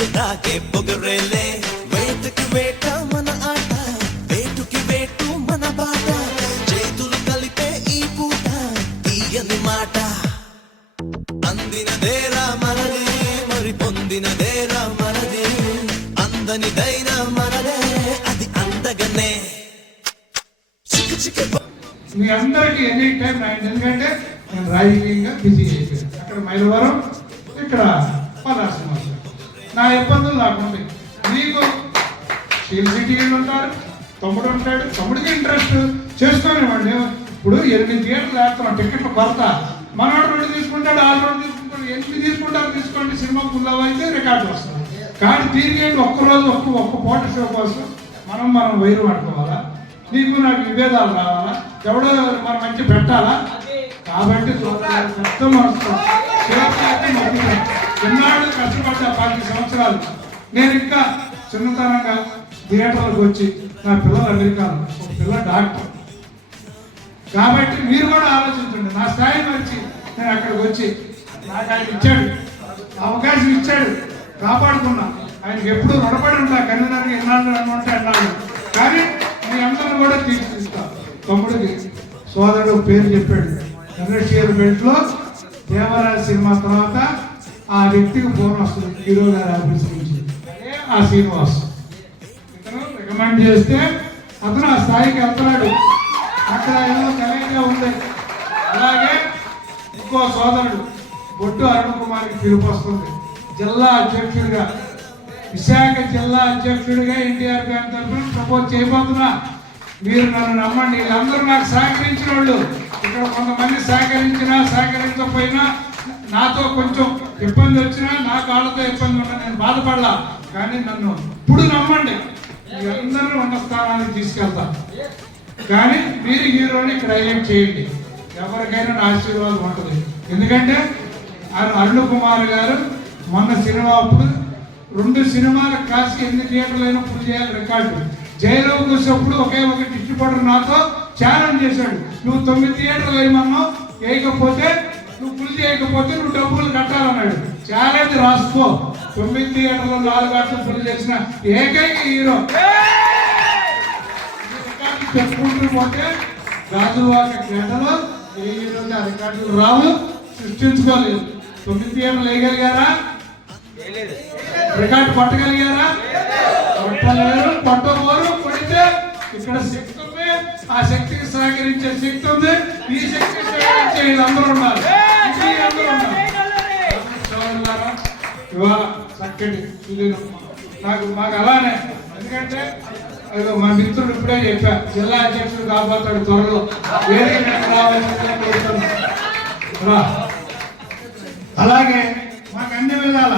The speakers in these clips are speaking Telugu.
చిరుతలు తాకే పొగరేలే. వేటకి వేట మన ఆట వేటుకి వేటు మన బాట. చేతులు కలిపే ఈ పూట తీయని మాట. అందినదేరా మనది మరి పొందినదేరా మనది అందనిదైనా మనదే అది అందగనే. చికి మీ అందరికీ ఎనీ టైం రాయండి ఎందుకంటే నేను రాజకీయంగా బిజీ అయిపోయాను అక్కడ మైలవరం ఇక్కడ పదార్థం నా ఇబ్బందులు నాకు నీకు మీకు స్టీల్ సిటీలు ఉంటారు తమ్ముడు ఉంటాడు తమ్ముడికి ఇంట్రెస్ట్ చేసుకోనివ్వండి ఇప్పుడు ఎనిమిది థియేటర్లు వేస్తున్నాం టికెట్లు కొరత. మనవాడు రెండు తీసుకుంటాడు ఆరు రెండు తీసుకుంటాడు ఎనిమిది తీసుకుంటారు తీసుకోండి సినిమా ఫుల్ అయితే రికార్డు వస్తుంది. కానీ తిరిగేది ఒక్కరోజు ఒక్క ఒక్క పూట షో కోసం మనం మనం వైరు పట్టుకోవాలా? నీకు నాకు విభేదాలు రావాలా? ఎవడో మనం మంచి పెట్టాలా? కాబట్టి పెద్ద మనసు. ఎన్నాళ్ళు కష్టపడ్డ పది సంవత్సరాలు నేను ఇంకా చిన్నతనంగా థియేటర్లకు వచ్చి నా పిల్లలు అమెరికాలో ఒక పిల్ల డాక్టర్. కాబట్టి మీరు కూడా ఆలోచించండి. నా స్థాయి వచ్చి నేను అక్కడికి వచ్చి నాకు ఆయన ఇచ్చాడు. అవకాశం ఇచ్చాడు. కాపాడుకున్నా. ఆయనకి ఎప్పుడు రుణపడి ఉంటా. కన్వీనర్గా ఎన్నాళ్ళు అనుకుంటే అన్నాడు కానీ మీ అందరిని కూడా తీర్చిస్తా తమ్ముడికి సోదరుడు పేరు చెప్పాడు. ఇండస్ట్రియల్ బెల్ట్ బెల్ట్లో దేవరాజ్ సినిమా తర్వాత ఆ వ్యక్తికి ఫోన్ వస్తుంది హీరో గారి ఆఫీస్ నుంచి. అదే ఆ శ్రీనివాస్. ఇతను రికమెండ్ చేస్తే అతను ఆ స్థాయికి వెళ్తున్నాడు. అక్కడ ఏదో కలయిగా ఉంది. అలాగే ఇంకో సోదరుడు బొట్టు అరుణ్ కుమార్కి పిలుపు వస్తుంది. జిల్లా అధ్యక్షుడిగా విశాఖ జిల్లా అధ్యక్షుడిగా ఎన్టీఆర్ గారి తరఫున ప్రపోజ్ చేయబోతున్నా. మీరు నన్ను నమ్మండి. వీళ్ళందరూ నాకు సహకరించిన వాళ్ళు ఇక్కడ కొంతమంది సహకరించినా సహకరించకపోయినా నాతో కొంచెం ఇబ్బంది వచ్చినా నా కాళ్ళతో ఇబ్బంది ఉన్నా నేను బాధపడలా. కానీ నన్ను ఇప్పుడు నమ్మండి. మీరందరూ ఉన్న స్థానానికి తీసుకెళ్తా. కానీ మీరు హీరోని ఇక్కడ హైలైట్ చేయండి. ఎవరికైనా నా ఆశీర్వాదం ఉంటుంది. ఎందుకంటే ఆయన అరుణ్ కుమార్ గారు మొన్న సినిమా అప్పుడు రెండు సినిమాల కాసి ఎన్ని థియేటర్లు అయినా పూర్తి చేయాలి రికార్డు జైలు కూర్చోప్పుడు ఒకే ఒక డిస్ట్రిబ్యూటర్ నాతో ఛాలెంజ్ చేశాడు. నువ్వు తొమ్మిది థియేటర్లు వేయమన్నావు. వేయకపోతే నువ్వు పూర్తి చేయకపోతే నువ్వు డబ్బులు కట్టాలన్నాడు. ఛాలెంజ్ రాసుకో. తొమ్మిది థియేటర్లు నాలుగు గంటలు పులి చేసిన ఏకైక హీరో. చెప్పుకుంటూ పోతే గాజువాక గంటలో ఏ రోజు ఆ రికార్డులు రావు. సృష్టించుకోలేదు. తొమ్మిది థియేటర్లు వేయగలిగారా? రికార్డు పట్టగలిగారా? పట్టలేరు పట్టబోరు పడితే ఇక్కడ శక్తి ఆ శక్తికి సహకరించే శక్తి ఉంది. ఈ శక్తికి సహకరించే అందరూ ఉన్నారు. ఇవాళ చక్కటి నాకు మాకు అలానే. ఎందుకంటే అదిగో మా మిత్రుడు ఇప్పుడే చెప్పా జిల్లా అధ్యక్షుడు కాబోతాడు త్వరలో. అలాగే మాకు అన్ని విధాల.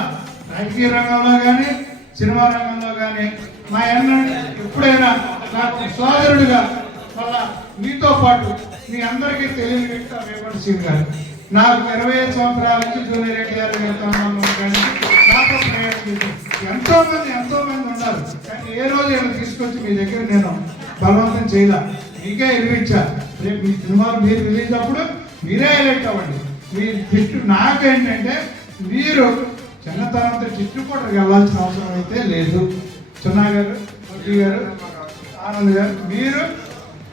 రాజకీయ రంగంలో కానీ సినిమా రంగంలో కానీ మా అన్న ఎప్పుడైనా నాకు సోదరుడిగా మళ్ళా మీతో పాటు మీ అందరికీ తెలియని వ్యక్తి రేవంత్ సింగ్ గారు నాకు ఇరవై ఐదు సంవత్సరాల నుంచి జూనియర్ ఎన్టీఆర్ కానీ నాతో ప్రయాణం ఎంతో మంది ఎంతో మంది ఉన్నారు. కానీ ఏ రోజు ఇలా తీసుకొచ్చి మీ దగ్గర నేను బలవంతం చేయలే? మీకే ఇరివిచ్చా రేపు మీ సినిమాలు మీరు రిలీజ్ అప్పుడు మీరే ఎలెక్ట్ అవ్వండి. మీ చిట్టు నాకేంటంటే మీరు చిన్నతనంతో చిట్టుకోటకి వెళ్ళాల్సిన అవసరం అయితే లేదు. సున్నా గారు గారు ఆనంద్ గారు మీరు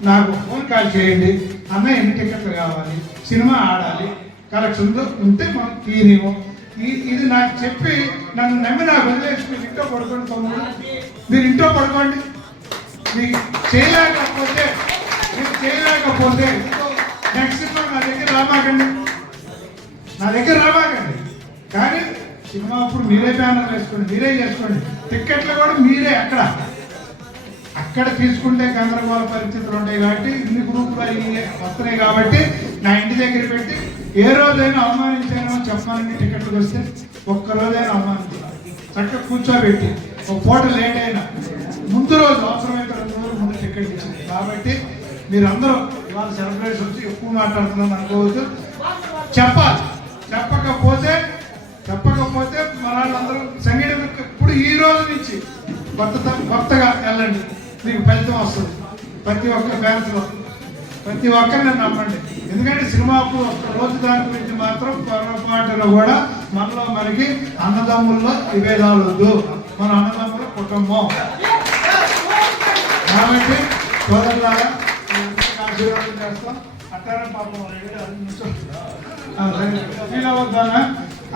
నాకు ఫోన్ కాల్ చేయండి. అన్న ఎన్ని టికెట్లు కావాలి? సినిమా ఆడాలి. కలెక్షన్ ఉంటే మనం తీరేమో ఈ- ఇది నాకు చెప్పి నన్ను నమ్మి నాకు వదిలేసి మీరు ఇంట్లో పడుకోండి తమ్ముడు. మీరు ఇంట్లో పడుకోండి. మీకు చేయలేకపోతే మీకు చేయలేకపోతే నెక్స్ట్ సినిమా నా దగ్గర రామాకండి. నా దగ్గర రామాకండి. కానీ సినిమా అప్పుడు మీరే బ్యానర్ వేసుకోండి మీరే చేసుకోండి. టిక్కెట్లు కూడా మీరే అక్కడ. అక్కడ తీసుకుంటే గందరగోళ పరిస్థితులు ఉంటాయి కాబట్టి ఇన్ని గ్రూపులు అయ్యి వస్తున్నాయి కాబట్టి నా ఇంటి దగ్గర పెట్టి ఏ రోజైనా అవమానించానో చెప్పాలని టికెట్లు వస్తే ఒక్క రోజైనా అవమానించాలి చక్కగా కూర్చోబెట్టి ఒక పూట లేట్ అయినా. ముందు రోజు అవసరమైతే రెండు రోజులు ముందు టికెట్ ఇచ్చింది కాబట్టి మీరందరూ ఇవాళ సెలబ్రేషన్ వచ్చి ఎక్కువ మాట్లాడుతున్నాను అనుకోవచ్చు చెప్పాలి. చెప్పకపోతే చెప్పకపోతే మన వాళ్ళందరూ సంగీతం ఇప్పుడు ఈ రోజు నుంచి కొత్త కొత్తగా వెళ్ళండి. మీకు ఫలితం వస్తుంది. ప్రతి ఒక్క బ్యాంకులో ప్రతి ఒక్కరిని నమ్మండి. ఎందుకంటే సినిమాకు ఒక్క రోజు దాని గురించి మాత్రం పొరపాటులో కూడా మనలో మనకి అన్నదమ్ముల్లో విభేదాలు వద్దు. మన అన్నదమ్ముల కుటుంబం. కాబట్టి సోదరులారా ఆశీర్వాదం చేస్తాం? అట్టారే పాపం ఫీల్ అవ్వద్దానా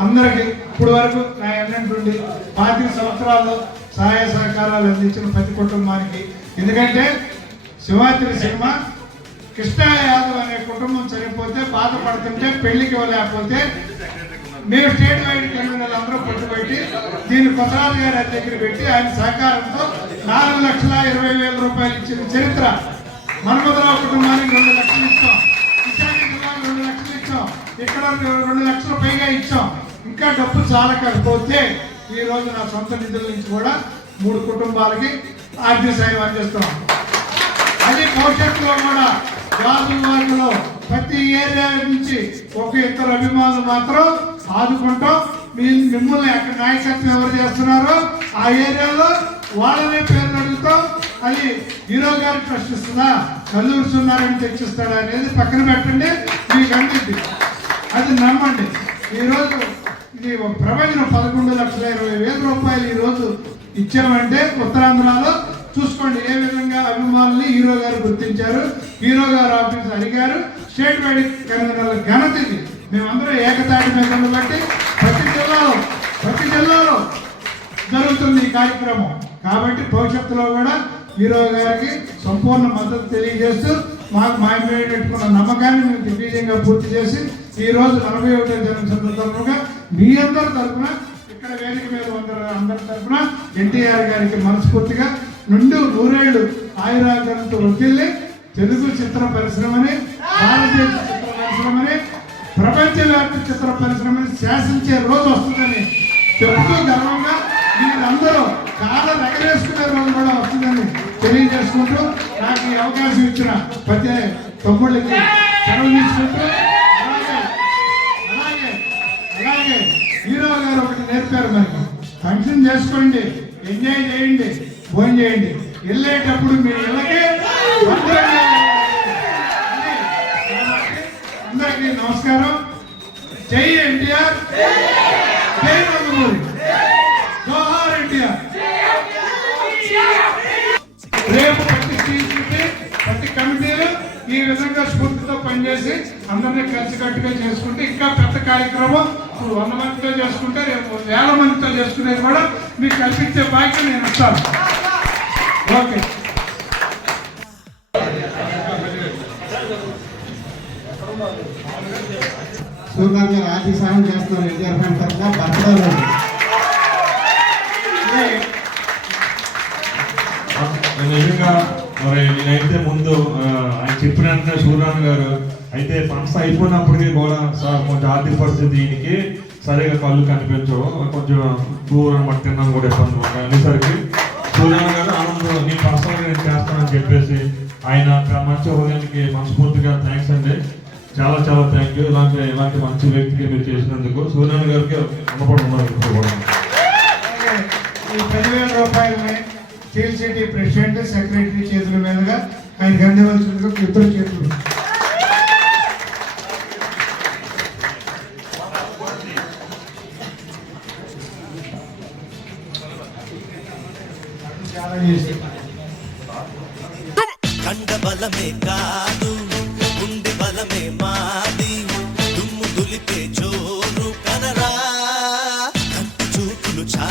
అందరికి ఇప్పుడు వరకు నా ఎన్నంటుండి పాతిక సంవత్సరాల్లో సహాయ సహకారాలు అందించిన ప్రతి కుటుంబానికి. ఎందుకంటే శివాత్రి సినిమా కృష్ణ యాదవ్ అనే కుటుంబం చనిపోతే బాధపడుతుంటే పెళ్ళికి వెళ్ళకపోతే మేము స్టేట్ వైడ్ కన్వీనర్లు అందరూ పట్టుబెట్టి దీన్ని కొత్తరాజు గారి దగ్గర పెట్టి ఆయన సహకారంతో నాలుగు లక్షల ఇరవై వేల రూపాయలు ఇచ్చిన చరిత్ర. మన్మధరావు కుటుంబానికి రెండు లక్షలు ఇచ్చాం. విశాఖ జిల్లాకు రెండు లక్షలు ఇచ్చాం. ఇక్కడ రెండు లక్షల పైగా ఇచ్చాం. ఇంకా డబ్బు చాలకపోతే ఈ రోజు నా సొంత నిధుల నుంచి కూడా మూడు కుటుంబాలకి ఆర్థిక సాయం అందిస్తున్నాం. అది భవిష్యత్తులో కూడా గాజువాకలో ప్రతి ఏరియా నుంచి ఒక ఇద్దరు అభిమానులు మాత్రం ఆదుకుంటాం మీ మిమ్మల్ని అక్కడ నాయకత్వం ఎవరు చేస్తున్నారో ఆ ఏరియాలో వాళ్ళనే పేర్లు అడుగుతాం. అది హీరో గారు ప్రశ్నిస్తుందా కల్లూరు సున్నారని తెచ్చిస్తాడా అనేది పక్కన పెట్టండి మీకు అందింది అది నమ్మండి. ఈరోజు ఇది ఒక పదకొండు లక్షల ఇరవై వేల రూపాయలు ఈరోజు ఇచ్చామంటే ఉత్తరాంధ్రలో చూసుకోండి ఏ విధంగా అభిమానులు హీరో గారు గుర్తించారు. హీరో గారు ఆఫీస్ అడిగారు. స్టేట్ వైడ్ కన్వీనర్ల ఘనత ఇది. మేమందరం ఏకతాటి మీద బట్టి ప్రతి జిల్లాలో ప్రతి జిల్లాలో జరుగుతుంది ఈ కార్యక్రమం. కాబట్టి భవిష్యత్తులో కూడా హీరో గారికి సంపూర్ణ మద్దతు తెలియజేస్తూ మాకు మా మీద పెట్టుకున్న నమ్మకాన్ని మేము దిగ్విజయంగా పూర్తి చేసి ఈరోజు నలభై ఒకటో జన్మ సందర్భంగా మీ అందరి తరఫున ఇక్కడ వేదిక మీద ఉన్న అందరి తరఫున ఎన్టీఆర్ గారికి మనస్ఫూర్తిగా నుండి నూరేళ్ళు ఆయురాగంతో వదిలి తెలుగు చిత్ర పరిశ్రమని భారతీయ చిత్ర పరిశ్రమని ప్రపంచవ్యాప్త చిత్ర పరిశ్రమని శాసించే రోజు వస్తుందని చెప్తూ గర్వంగా మీరందరూ చాలా ఎగరేసుకునే రోజు కూడా వస్తుందని తెలియజేసుకుంటూ నాకు ఈ అవకాశం ఇచ్చిన ప్రతి తమ్ముళ్ళకి సెలవు తీసుకుంటూ అలాగే హీరో గారు ఒకటి నేర్పారు మనకి ఫంక్షన్ చేసుకోండి ఎంజాయ్ చేయండి ఫోన్ చేయండి. వెళ్ళేటప్పుడు మీ ఇళ్ళకి భద్రంగా అందరికీ నమస్కారం. జై ఎన్టీఆర్. జై నందమూరి జోహార్ ఎన్టీఆర్. రేపు పట్టి తీసుకుంటే ప్రతి కమిటీలు ఈ విధంగా స్ఫూర్తితో పనిచేసి అందరినీ కలిసికట్టుగా చేసుకుంటే ఇంకా పెద్ద కార్యక్రమం ఇప్పుడు వంద మందితో చేసుకుంటే రేపు వేల మందితో చేసుకునేది కూడా మీకు కల్పించే బాధ్యత నేను ఇస్తాను. ఓకే. సూర్యకాంత్ గారు ఆర్థిక సహాయం చేస్తున్నారు. ఎన్టీఆర్ ఫ్యాన్ తరఫున బర్త్డే రోజు నిజంగా మరి నేనైతే ముందు ఆయన చెప్పిన సూర్యనారాయణ గారు అయితే ఫండ్స్ అయిపోయినప్పటికీ కూడా సార్ కొంచెం ఆర్థిక పరిస్థితి దీనికి సరిగా కళ్ళు కనిపించవు. కొంచెం దూరం బట్టి కూడా ఇబ్బంది అనేసరికి సూర్యనారాయణ గారు ఆనందం నీ పర్సనల్గా నేను చేస్తానని చెప్పేసి ఆయన మంచి హృదయానికి మనస్ఫూర్తిగా థ్యాంక్స్ అండి. చాలా చాలా థ్యాంక్ యూ ఇలాంటి ఇలాంటి మంచి వ్యక్తికి మీరు చేసినందుకు సూర్యనారాయణ గారికి రుణపడి ఉన్నారు కూడా. ఈ పదివేల రూపాయలని స్టీల్ సిటీ ప్రెసిడెంట్ సెక్రటరీ చేతుల మీదుగా ఆయనకి అందివలసిందిగా ఇద్దరు చేతులు. కండ బలమే కాదు గుండె బలమే మాది. దుమ్ము దులిపే జోరు కనరా. చూపులు చా